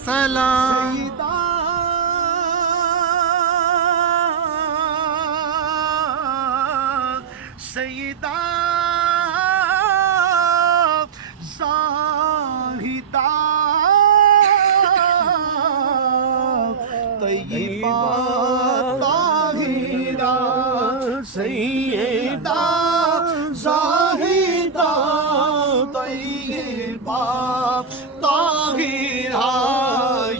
سلام سیدہ زاہدہ طیبہ طاہرہ سیدہ زاہدہ طیبہ طاہرہ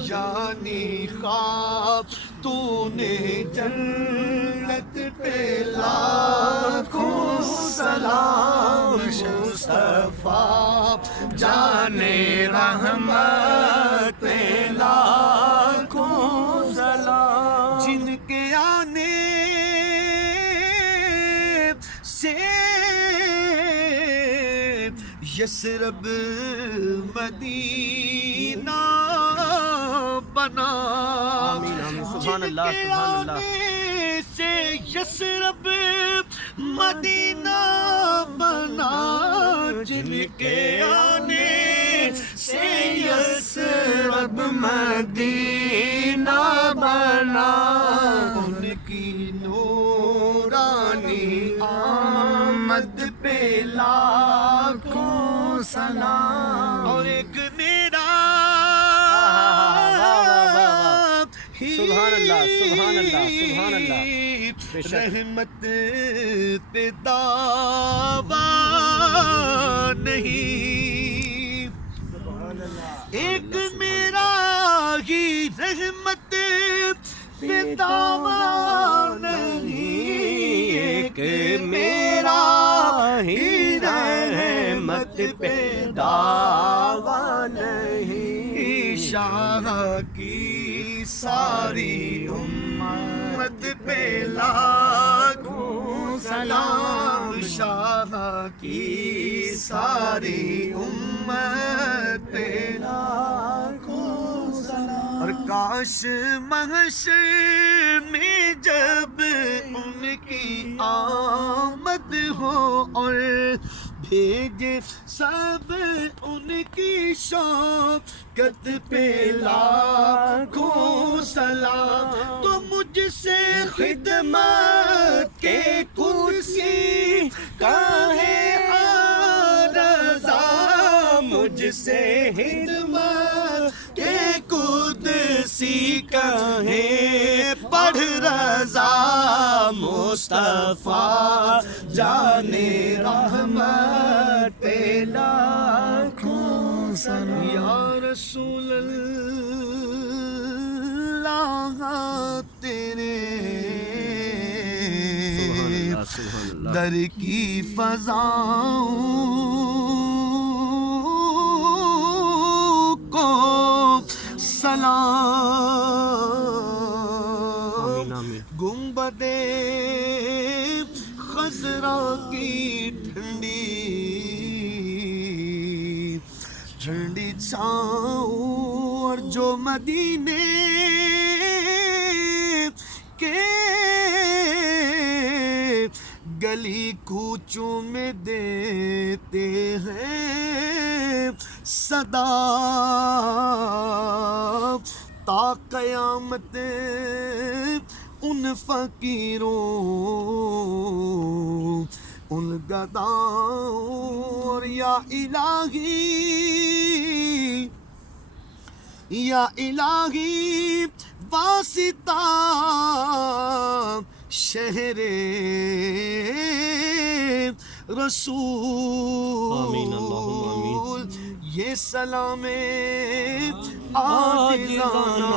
یعنی خواب تو نے جنت پہ لاکھوں سلام مصطفیٰ جانے رحمت پہ لاکھوں سلام جن کے آنے سے یثرب مدینہ بنا سبحان اللہ جن کے آنے سے یثرب مدینہ بنا جن کے آنے سے یثرب مدینہ بنا ان کی نورانی آمد پہ لاکھوں سلام اور ایک میرا سبحان اللہ سبحان اللہ سبحان اللہ بے شک رحمت پہ دعویٰ نہیں ایک میرا ہی رحمت پہ دعویٰ نہیں ایک میرا ہی رحمت پہ دعویٰ نہیں شاہ کی ساری امت پہ لاکھوں سلام شاہ کی ساری امت پہ لاکھوں سلام اور کاش محشر میں جب ان کی آمد ہو اور بھیجے سب ان کی شوکت پہ لاکھوں سلام تو مجھ سے خدمت کے کرسی کا ہے عارضہ مجھ سے خدمت کے قدسی کا ہے پڑھ رضا مصطفیٰ جانے رحمت پہ لاکھوں سلام یا رسول اللہ تیرے در کی فضاؤں کو سلام گنبد خضرا کی ٹھنڈی ٹھنڈی چھاؤں اور جو مدینے کے گلی کوچوں میں دیتے ہیں صدا تا قیامت ان فقیروں ان گداؤں اور یا الہی واسطہ شہر رسول آمین اللہم آمین یہ سلام عاجزانہ